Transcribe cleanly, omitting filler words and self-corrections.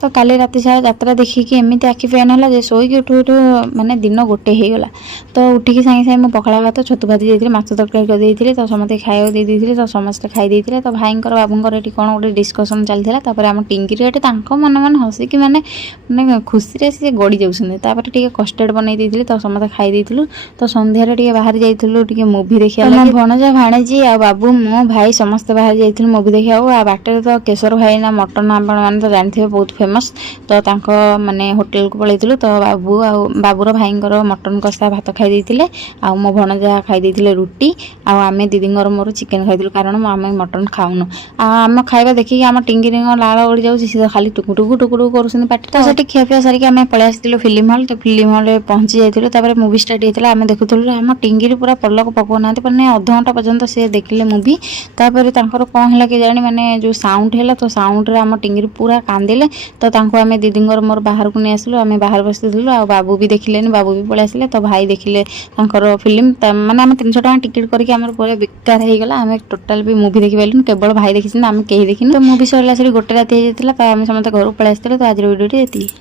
तो काली राति सारा यात्रा देखिकी एमती आखि पेन है जे शोक उठू उठू माने दिन 1 होगा। तो उठिकी सागे सागे मुझे पखाला भात छतु भाजी देती मछ तरकारी करदेती तो समस्त खाया देती तो समस्त खाई तो भाई बाबूर ये कौन गोटे डिस्कसन चलता आम टिंगिर ये मन मन हसिकी माने माने खुशी से गड़ी जाऊँगी कस्टर्ड बनई देती तो समस्त खाई तो सन्धार टे बाहर जाइए मुवी देखा भणजा भाणेजी आ बाबू मो भाई समस्त बाहर जाइए मुवी देखा बाटर तो केशर भाई ना मटन आपण मैंने तो जानते बहुत फेमस तो तांको माने होटल को पलैलु तो बाबूर भाई मटन कषा भात खाई आ मो भणजा खाई रुटी आमे दीदीर मोर चिकेन खाई कारण आम मटन खाऊनु आम खाଇବା देखिए आम टिंगिर लाल ओढ़ी जाऊँगी खाली टुकु टुकु टुकु टुकु कर पाटी तो खियापिया सारिक आम पलि आसलु फिल्म हल तो फिल्म हल पहुँची जाइए मुवी स्टार्ट होता आम देखुलु आम टिंगिर पूरा पलक पकाना मैंने अध घंटा पर्यंत से देखिले मुवी तापर कौन है कि जानी मैंने जो साउंड है तो साउंड आम टिंगिर पूरा कांदिले तो आम दीदीर मोर बाहर को नहीं आसलु आम बाहर बसलु आ बाबू भी देखिले बाबू भी पलि आसिले तो भाई देखिले फिल्म माने आम 300 टका टिकेट करके आम पूरा बेकार हो गला आम टोटाल भी मुवी देखी पाइलुन केवल भाई देखी आम कहीं देखिन तो मुवी सरला 1 राति हो जाता तो आम समस्त घर पलि आसते तो आज वीडियो ये।